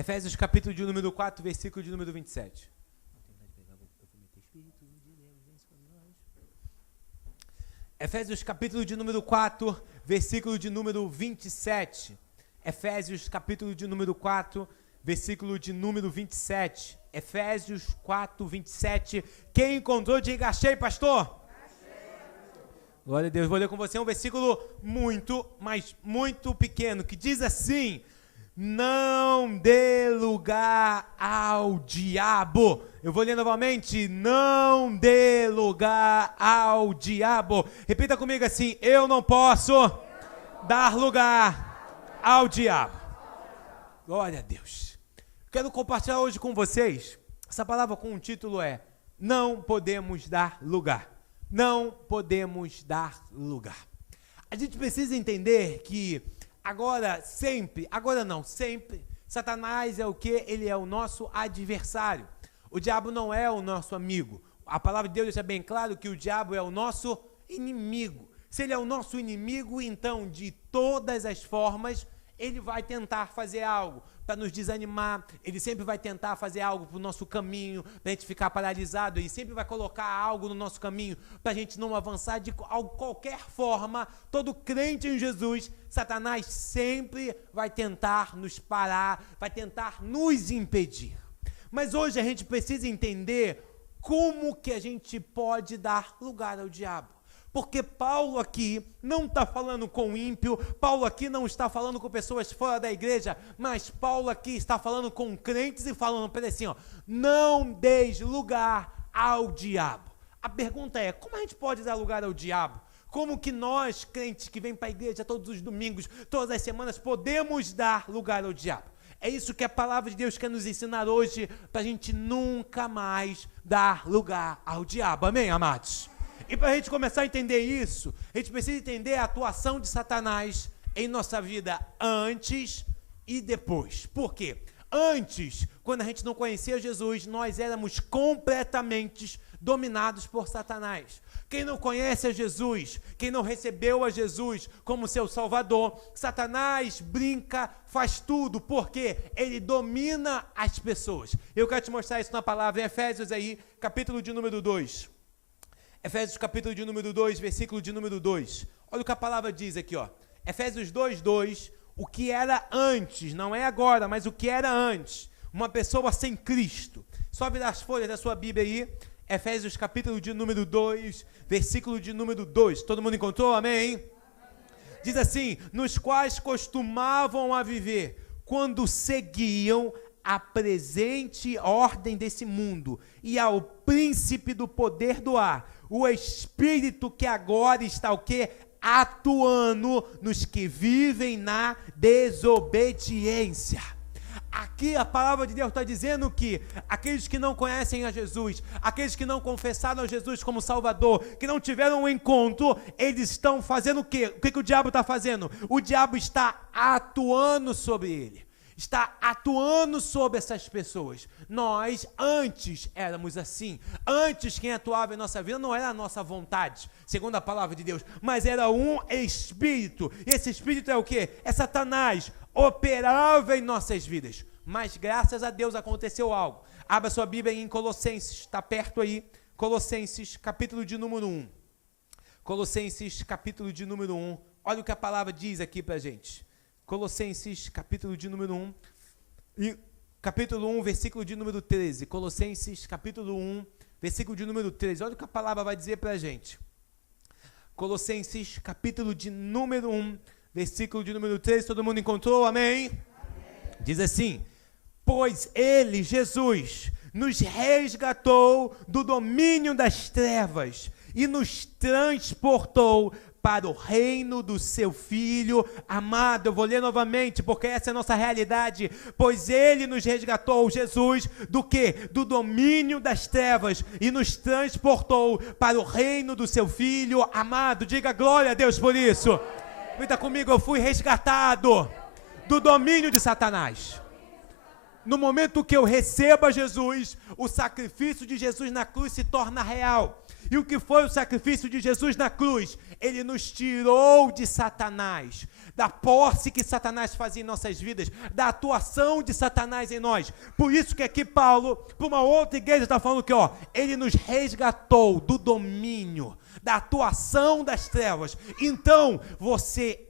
Efésios capítulo de número 4, versículo de número 27. Efésios capítulo de número 4, versículo de número 27. Efésios capítulo de número 4, versículo de número 27. Efésios 4, 27. Quem encontrou, diga achei, pastor. Glória a Deus. Vou ler com você um versículo muito, mas muito pequeno, que diz assim: não dê lugar ao diabo. Eu vou ler novamente: não dê lugar ao diabo. Repita comigo assim: eu não posso dar lugar ao diabo. Glória a Deus. Quero compartilhar hoje com vocês, essa palavra com o título é: não podemos dar lugar. Não podemos dar lugar. A gente precisa entender que sempre, Satanás é o quê? Ele é o nosso adversário. O diabo não é o nosso amigo. A palavra de Deus deixa bem claro que o diabo é o nosso inimigo. Se ele é o nosso inimigo, então, de todas as formas, ele vai tentar fazer algo para nos desanimar, ele sempre vai tentar fazer algo para o nosso caminho, para a gente ficar paralisado, ele sempre vai colocar algo no nosso caminho para a gente não avançar de qualquer forma. Todo crente em Jesus, Satanás sempre vai tentar nos parar, vai tentar nos impedir. Mas hoje a gente precisa entender como que a gente pode dar lugar ao diabo. Porque Paulo aqui não está falando com ímpio, Paulo aqui não está falando com pessoas fora da igreja, mas Paulo aqui está falando com crentes e falando para ele assim, ó: não deis lugar ao diabo. A pergunta é: como a gente pode dar lugar ao diabo? Como que nós, crentes que vêm para a igreja todos os domingos, todas as semanas, podemos dar lugar ao diabo? É isso que a palavra de Deus quer nos ensinar hoje, para a gente nunca mais dar lugar ao diabo. Amém, amados? E para a gente começar a entender isso, a gente precisa entender a atuação de Satanás em nossa vida antes e depois. Por quê? Antes, quando a gente não conhecia Jesus, nós éramos completamente dominados por Satanás. Quem não conhece a Jesus, quem não recebeu a Jesus como seu Salvador, Satanás brinca, faz tudo, porque ele domina as pessoas. Eu quero te mostrar isso na palavra em Efésios aí, capítulo de número 2. Efésios capítulo de número 2, versículo de número 2. Olha o que a palavra diz aqui, ó. Efésios 2, 2. O que era antes, não é agora, mas o que era antes. Uma pessoa sem Cristo. Só virar as folhas da sua Bíblia aí. Efésios capítulo de número 2, versículo de número 2. Todo mundo encontrou? Amém? Diz assim: nos quais costumavam a viver, quando seguiam a presente ordem desse mundo e ao príncipe do poder do ar, o espírito que agora está o quê? Atuando nos que vivem na desobediência. Aqui a palavra de Deus está dizendo que aqueles que não conhecem a Jesus, aqueles que não confessaram a Jesus como Salvador, que não tiveram um encontro, eles estão fazendo o quê? O que o diabo está fazendo? O diabo está atuando sobre ele. Está atuando sobre essas pessoas. Nós, antes, éramos assim. Antes, quem atuava em nossa vida não era a nossa vontade, segundo a palavra de Deus, mas era um espírito. E esse espírito é o quê? É Satanás. Operava em nossas vidas. Mas, graças a Deus, aconteceu algo. Abra sua Bíblia em Colossenses, está perto aí. Colossenses, capítulo de número 1. Colossenses, capítulo de número 1. Olha o que a palavra diz aqui pra gente. Colossenses, capítulo de número 1, e capítulo 1, versículo de número 13. Colossenses, capítulo 1, versículo de número 13. Olha o que a palavra vai dizer para a gente. Colossenses, capítulo de número 1, versículo de número 13. Todo mundo encontrou? Amém? Amém. Diz assim: pois ele, Jesus, nos resgatou do domínio das trevas e nos transportou para o reino do seu Filho amado. Eu vou ler novamente, porque essa é a nossa realidade. Pois ele nos resgatou, Jesus, do quê? Do domínio das trevas e nos transportou para o reino do seu Filho amado. Diga glória a Deus por isso. Grita comigo: eu fui resgatado do domínio de Satanás. No momento que eu recebo a Jesus, o sacrifício de Jesus na cruz se torna real. E o que foi o sacrifício de Jesus na cruz? Ele nos tirou de Satanás, da posse que Satanás fazia em nossas vidas, da atuação de Satanás em nós. Por isso que aqui Paulo, para uma outra igreja, está falando que ele nos resgatou do domínio, da atuação das trevas. Então,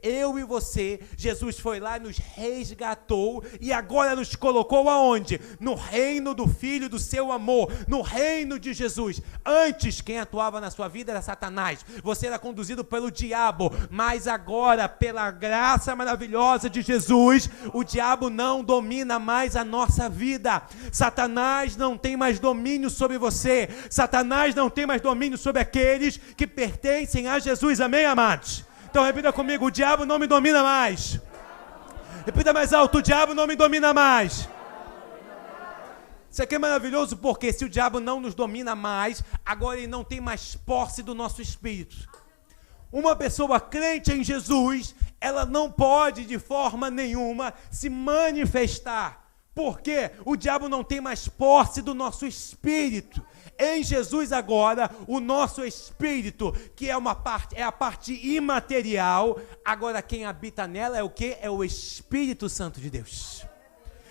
eu e você, Jesus foi lá e nos resgatou e agora nos colocou aonde? No reino do Filho do seu amor, no reino de Jesus. Antes, quem atuava na sua vida era Satanás. Você era conduzido pelo diabo, mas agora, pela graça maravilhosa de Jesus, o diabo não domina mais a nossa vida. Satanás não tem mais domínio sobre você. Satanás não tem mais domínio sobre aqueles que pertencem a Jesus, amém, amados? Então repita comigo, o diabo não me domina mais. Repita mais alto, o diabo não me domina mais. Isso aqui é maravilhoso porque se o diabo não nos domina mais, agora ele não tem mais posse do nosso espírito. Uma pessoa crente em Jesus, ela não pode de forma nenhuma se manifestar, porque o diabo não tem mais posse do nosso espírito. Em Jesus agora, o nosso espírito, que é a parte imaterial, agora quem habita nela é o quê? É o Espírito Santo de Deus.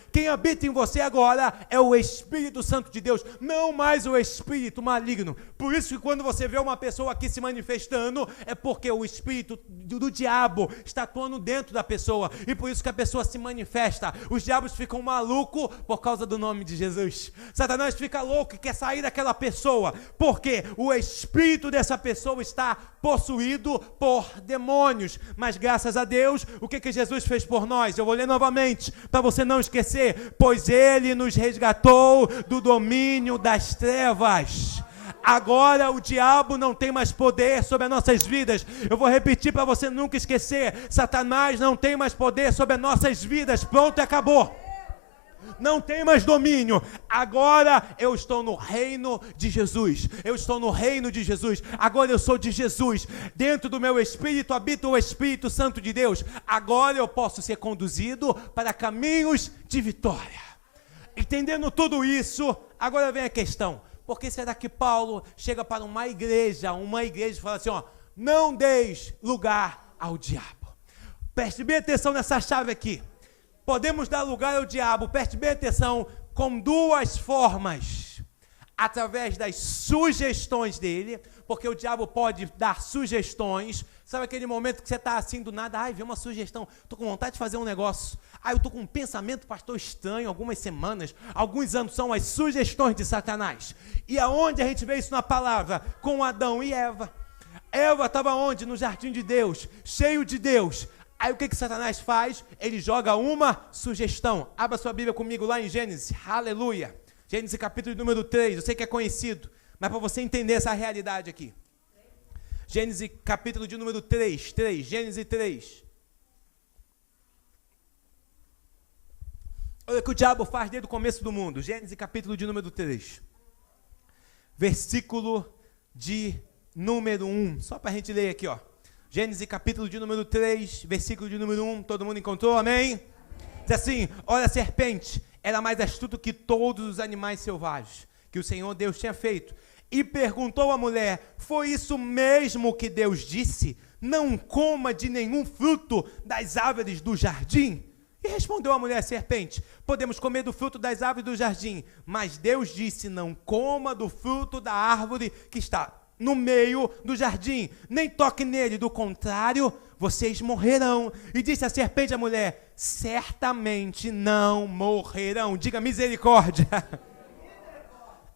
Quem habita em você agora é o Espírito Santo de Deus, não mais o espírito maligno. Por isso que quando você vê uma pessoa aqui se manifestando, é porque o espírito do diabo está atuando dentro da pessoa. E por isso que a pessoa se manifesta. Os diabos ficam malucos por causa do nome de Jesus. Satanás fica louco e quer sair daquela pessoa, porque o espírito dessa pessoa está possuído por demônios. Mas graças a Deus, o que Jesus fez por nós? Eu vou ler novamente, para você não esquecer. Pois ele nos resgatou do domínio das trevas. Agora o diabo não tem mais poder sobre as nossas vidas. Eu vou repetir para você nunca esquecer. Satanás não tem mais poder sobre as nossas vidas. Pronto, acabou. Não tem mais domínio. Agora eu estou no reino de Jesus. Eu estou no reino de Jesus. Agora eu sou de Jesus. Dentro do meu espírito habita o Espírito Santo de Deus. Agora eu posso ser conduzido para caminhos de vitória. Entendendo tudo isso, agora vem a questão. Por que será que Paulo chega para uma igreja e fala assim, não deis lugar ao diabo? Preste bem atenção nessa chave aqui. Podemos dar lugar ao diabo, preste bem atenção, com duas formas. Através das sugestões dele, porque o diabo pode dar sugestões. Sabe aquele momento que você está assim do nada, vem uma sugestão, estou com vontade de fazer um negócio. Eu estou com um pensamento, pastor, estranho, algumas semanas, alguns anos, são as sugestões de Satanás. E aonde a gente vê isso na palavra? Com Adão e Eva. Eva estava onde? No jardim de Deus, cheio de Deus. Aí o que Satanás faz? Ele joga uma sugestão. Abra sua Bíblia comigo lá em Gênesis, aleluia. Gênesis capítulo número 3, eu sei que é conhecido, mas para você entender essa realidade aqui. Gênesis capítulo de número 3, Gênesis 3. Olha o que o diabo faz desde o começo do mundo. Gênesis capítulo de número 3. Versículo de número 1. Só para a gente ler aqui, Gênesis capítulo de número 3, versículo de número 1, todo mundo encontrou? Amém? Diz assim, olha, a serpente era mais astuta que todos os animais selvagens que o Senhor Deus tinha feito. E perguntou à mulher, foi isso mesmo que Deus disse? Não coma de nenhum fruto das árvores do jardim? E respondeu a mulher, a serpente, podemos comer do fruto das árvores do jardim, mas Deus disse, não coma do fruto da árvore que está no meio do jardim, nem toque nele, do contrário, vocês morrerão. E disse a serpente à mulher, certamente não morrerão. Diga misericórdia.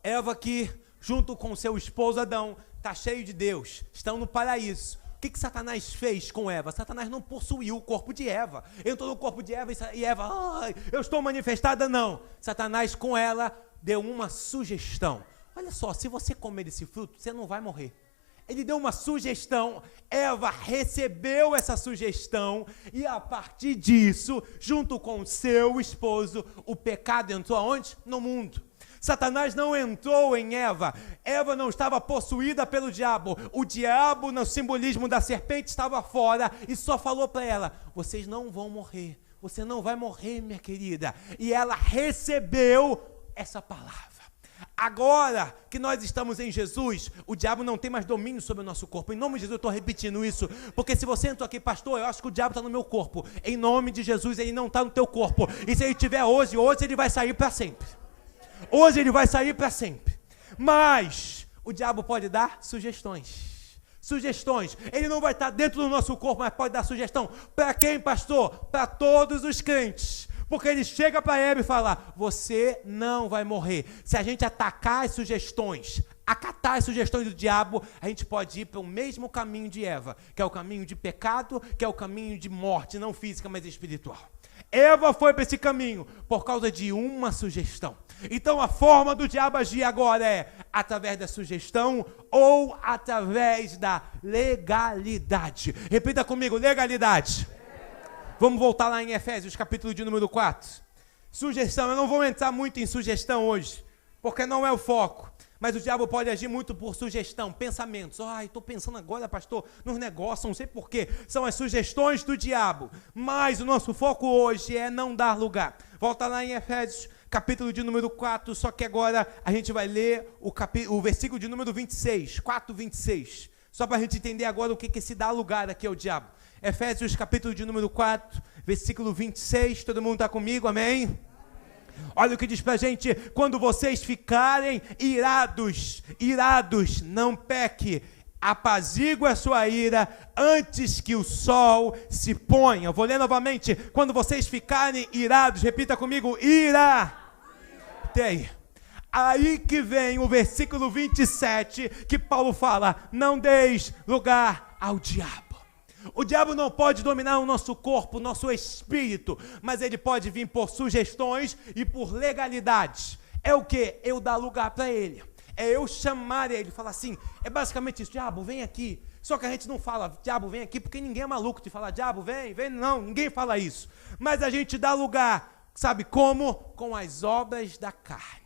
Eva aqui, junto com seu esposo Adão, está cheio de Deus, estão no paraíso. O que Satanás fez com Eva? Satanás não possuiu o corpo de Eva. Entrou no corpo de Eva e Eva, eu estou manifestada, não. Satanás com ela deu uma sugestão. Olha só, se você comer esse fruto, você não vai morrer. Ele deu uma sugestão, Eva recebeu essa sugestão e a partir disso, junto com seu esposo, o pecado entrou aonde? No mundo. Satanás não entrou em Eva. Eva não estava possuída pelo diabo. O diabo, no simbolismo da serpente, estava fora e só falou para ela, vocês não vão morrer. Você não vai morrer, minha querida. E ela recebeu essa palavra. Agora que nós estamos em Jesus, o diabo não tem mais domínio sobre o nosso corpo. Em nome de Jesus eu estou repetindo isso, porque se você entrou aqui, pastor, eu acho que o diabo está no meu corpo. Em nome de Jesus, ele não está no teu corpo. E se ele estiver hoje ele vai sair para sempre. Hoje ele vai sair para sempre. Mas o diabo pode dar sugestões. Sugestões. Ele não vai estar dentro do nosso corpo, mas pode dar sugestão. Para quem, pastor? Para todos os crentes. Porque ele chega para Eva e fala, você não vai morrer. Se a gente atacar as sugestões, acatar as sugestões do diabo, a gente pode ir para o mesmo caminho de Eva, que é o caminho de pecado, que é o caminho de morte, não física, mas espiritual. Eva foi para esse caminho por causa de uma sugestão. Então a forma do diabo agir agora é através da sugestão ou através da legalidade. Repita comigo, legalidade. Vamos voltar lá em Efésios, capítulo de número 4. Sugestão, eu não vou entrar muito em sugestão hoje, porque não é o foco. Mas o diabo pode agir muito por sugestão, pensamentos. Estou pensando agora, pastor, nos negócios, não sei porquê. São as sugestões do diabo. Mas o nosso foco hoje é não dar lugar. Volta lá em Efésios, capítulo de número 4, só que agora a gente vai ler o versículo de número 26, 4, 26. Só para a gente entender agora o que se dá lugar aqui ao diabo. Efésios, capítulo de número 4, versículo 26, todo mundo está comigo, amém? Olha o que diz para a gente, quando vocês ficarem irados, não peque, apazigue a sua ira antes que o sol se ponha. Eu vou ler novamente, quando vocês ficarem irados, repita comigo, ira. Tem. Aí que vem o versículo 27, que Paulo fala, não deis lugar ao diabo. O diabo não pode dominar o nosso corpo, o nosso espírito, mas ele pode vir por sugestões e por legalidades. É o que? Eu dar lugar para ele. É eu chamar ele, falar assim, é basicamente isso, diabo, vem aqui. Só que a gente não fala, diabo, vem aqui, porque ninguém é maluco de falar, diabo, vem, não, ninguém fala isso. Mas a gente dá lugar, sabe como? Com as obras da carne.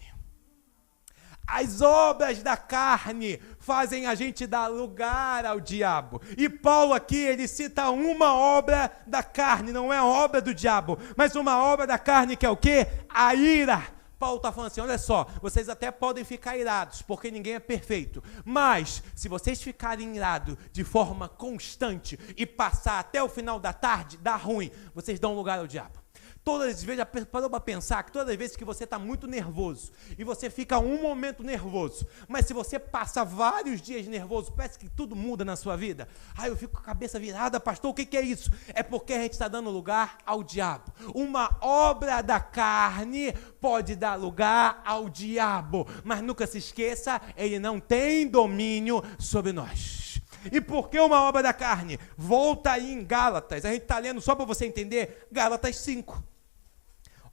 As obras da carne fazem a gente dar lugar ao diabo. E Paulo aqui, ele cita uma obra da carne, não é a obra do diabo, mas uma obra da carne que é o quê? A ira. Paulo está falando assim, olha só, vocês até podem ficar irados, porque ninguém é perfeito, mas se vocês ficarem irados de forma constante e passar até o final da tarde, dá ruim, vocês dão lugar ao diabo. Todas as vezes, já parou para pensar que todas as vezes que você está muito nervoso e você fica um momento nervoso, mas se você passa vários dias nervoso, parece que tudo muda na sua vida. Eu fico com a cabeça virada, pastor, o que é isso? É porque a gente está dando lugar ao diabo. Uma obra da carne pode dar lugar ao diabo, mas nunca se esqueça, ele não tem domínio sobre nós. E por que uma obra da carne? Volta aí em Gálatas, a gente está lendo só para você entender, Gálatas 5.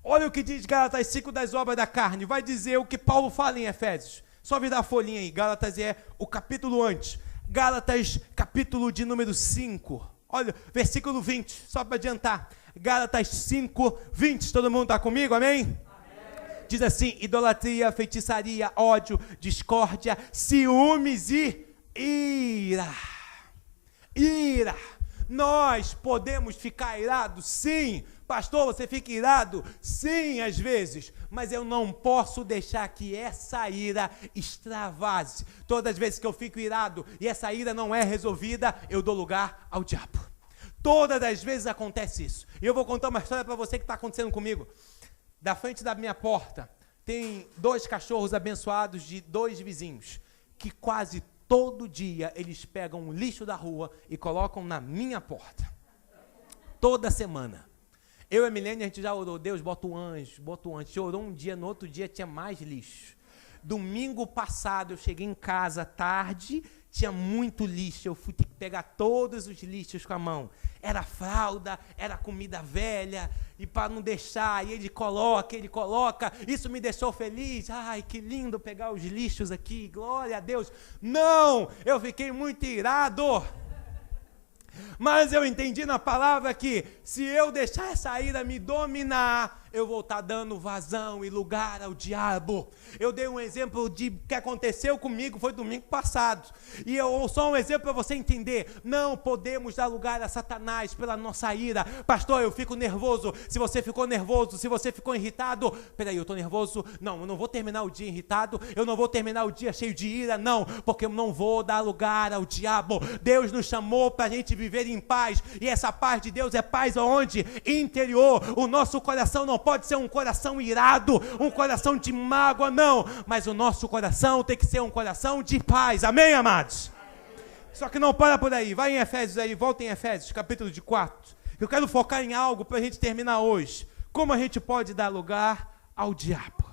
Olha o que diz Gálatas 5 das obras da carne. Vai dizer o que Paulo fala em Efésios. Só virar a folhinha aí. Gálatas é o capítulo antes. Gálatas, capítulo de número 5. Olha, versículo 20, só para adiantar. Gálatas 5, 20. Todo mundo está comigo, amém? Amém? Diz assim, idolatria, feitiçaria, ódio, discórdia, ciúmes e ira. Ira. Nós podemos ficar irados, sim. Pastor, você fica irado? Sim, às vezes, mas eu não posso deixar que essa ira extravase. Todas as vezes que eu fico irado e essa ira não é resolvida, eu dou lugar ao diabo. Todas as vezes acontece isso. E eu vou contar uma história para você que está acontecendo comigo. Da frente da minha porta, tem 2 cachorros abençoados de 2 vizinhos, que quase todo dia eles pegam o lixo da rua e colocam na minha porta. Toda semana. Eu e a Milene, a gente já orou, Deus, bota um anjo. A gente orou um dia, no outro dia tinha mais lixo. Domingo passado, eu cheguei em casa tarde, tinha muito lixo, eu fui ter que pegar todos os lixos com a mão. Era fralda, era comida velha, e para não deixar, e ele coloca, isso me deixou feliz. Ai, que lindo pegar os lixos aqui, glória a Deus. Não, eu fiquei muito irado. Mas eu entendi na palavra que se eu deixar essa ira me dominar, eu vou estar dando vazão e lugar ao diabo. Eu dei um exemplo de que aconteceu comigo, foi domingo passado. E só um exemplo para você entender. Não podemos dar lugar a Satanás pela nossa ira. Pastor, eu fico nervoso. Se você ficou nervoso, se você ficou irritado, peraí, eu estou nervoso? Não, eu não vou terminar o dia irritado, eu não vou terminar o dia cheio de ira, não, porque eu não vou dar lugar ao diabo. Deus nos chamou para a gente viver em paz, e essa paz de Deus é paz aonde? Interior. O nosso coração não pode ser um coração irado, um coração de mágoa, não, mas o nosso coração tem que ser um coração de paz, amém, amados? Só que não para por aí, vai em Efésios aí, volta em Efésios, capítulo de 4, eu quero focar em algo para a gente terminar hoje, como a gente pode dar lugar ao diabo.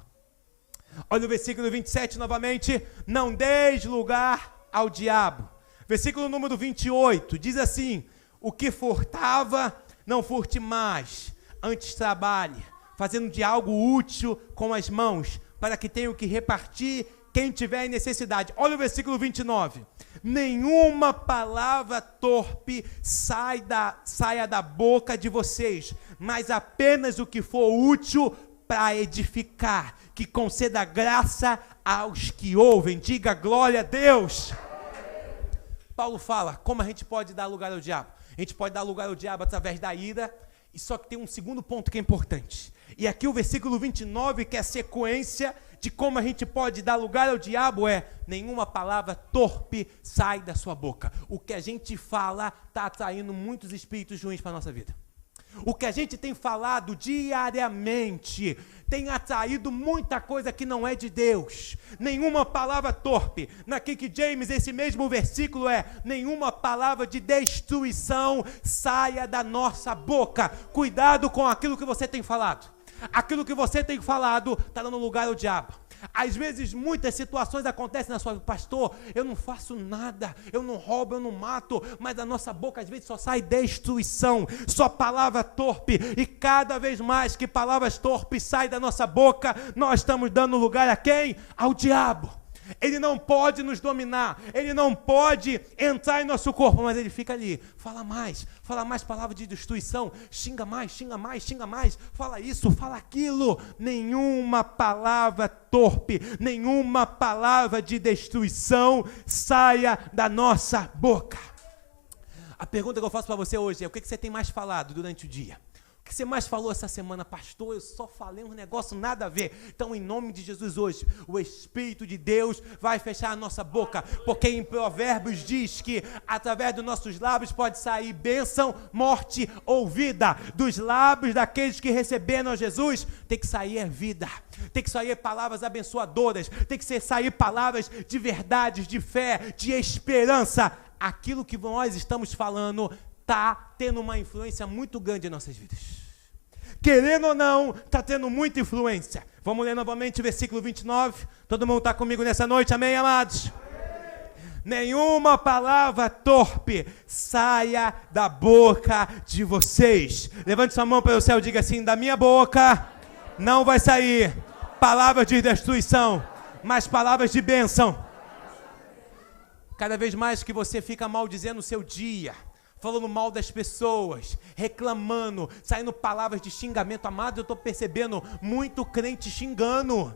Olha o versículo 27 novamente, não deis lugar ao diabo. Versículo número 28, diz assim, o que furtava, não furte mais, antes trabalhe, fazendo de algo útil com as mãos, para que tenha o que repartir quem tiver em necessidade. Olha o versículo 29. Nenhuma palavra torpe saia da boca de vocês, mas apenas o que for útil para edificar, que conceda graça aos que ouvem. Diga glória a Deus. Paulo fala, como a gente pode dar lugar ao diabo? A gente pode dar lugar ao diabo através da ira, e só que tem um segundo ponto que é importante. E aqui o versículo 29, que é a sequência de como a gente pode dar lugar ao diabo, é nenhuma palavra torpe sai da sua boca. O que a gente fala está atraindo muitos espíritos ruins para a nossa vida. O que a gente tem falado diariamente tem atraído muita coisa que não é de Deus. Nenhuma palavra torpe. Na King James, esse mesmo versículo é: nenhuma palavra de destruição saia da nossa boca. Cuidado com aquilo que você tem falado. Aquilo que você tem falado está dando lugar ao diabo. Às vezes muitas situações acontecem na sua vida. Pastor, eu não faço nada, eu não roubo, eu não mato, mas da nossa boca às vezes só sai destruição, só palavra torpe, e cada vez mais que palavras torpes saem da nossa boca, nós estamos dando lugar a quem? Ao diabo. Ele não pode nos dominar, ele não pode entrar em nosso corpo, mas ele fica ali, fala mais palavras de destruição, xinga mais, fala isso, fala aquilo. Nenhuma palavra torpe, nenhuma palavra de destruição saia da nossa boca. A pergunta que eu faço para você hoje é: o que você tem mais falado durante o dia? O que você mais falou essa semana? Pastor, eu só falei um negócio nada a ver. Então, em nome de Jesus hoje, o Espírito de Deus vai fechar a nossa boca, porque em Provérbios diz que através dos nossos lábios pode sair bênção, morte ou vida. Dos lábios daqueles que receberam a Jesus, tem que sair vida, tem que sair palavras abençoadoras, tem que sair palavras de verdade, de fé, de esperança. Aquilo que nós estamos falando está tendo uma influência muito grande em nossas vidas. Querendo ou não, está tendo muita influência. Vamos ler novamente o versículo 29. Todo mundo está comigo nessa noite, amém, amados? Amém. Nenhuma palavra torpe saia da boca de vocês. Levante sua mão para o céu e diga assim: da minha boca não vai sair palavras de destruição, mas palavras de bênção. Cada vez mais que você fica maldizendo o seu dia, falando mal das pessoas, reclamando, saindo palavras de xingamento, amado, eu estou percebendo muito crente xingando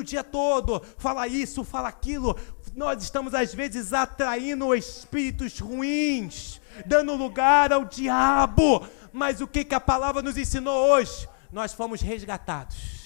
o dia todo, fala isso, fala aquilo. Nós estamos às vezes atraindo espíritos ruins, dando lugar ao diabo. Mas o que a palavra nos ensinou hoje? Nós fomos resgatados.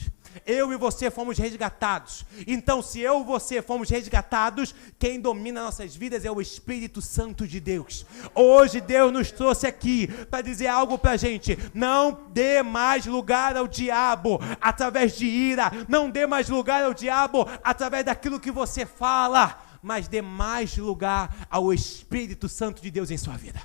Eu e você fomos resgatados. Então, se eu e você fomos resgatados, quem domina nossas vidas é o Espírito Santo de Deus. Hoje Deus nos trouxe aqui para dizer algo para a gente: não dê mais lugar ao diabo através de ira, não dê mais lugar ao diabo através daquilo que você fala, mas dê mais lugar ao Espírito Santo de Deus em sua vida.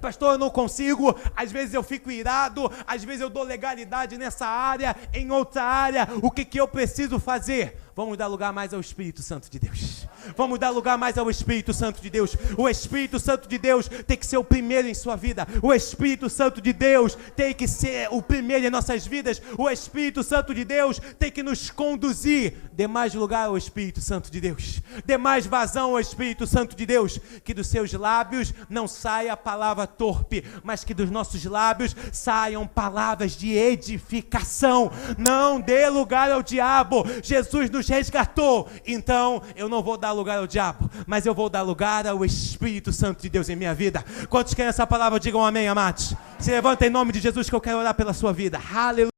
Pastor, eu não consigo, às vezes eu fico irado, às vezes eu dou legalidade nessa área, em outra área. O que eu preciso fazer? Vamos dar lugar mais ao Espírito Santo de Deus. Vamos dar lugar mais ao Espírito Santo de Deus. O Espírito Santo de Deus tem que ser o primeiro em sua vida. O Espírito Santo de Deus tem que ser o primeiro em nossas vidas. O Espírito Santo de Deus tem que nos conduzir. Dê mais lugar ao Espírito Santo de Deus. Dê mais vazão ao Espírito Santo de Deus. Que dos seus lábios não saia a palavra torpe, mas que dos nossos lábios saiam palavras de edificação. Não dê lugar ao diabo. Jesus nos resgatou. Então eu não vou dar lugar ao diabo, mas eu vou dar lugar ao Espírito Santo de Deus em minha vida. Quantos querem essa palavra, digam amém, amados. Se levanta em nome de Jesus que eu quero orar pela sua vida. Aleluia.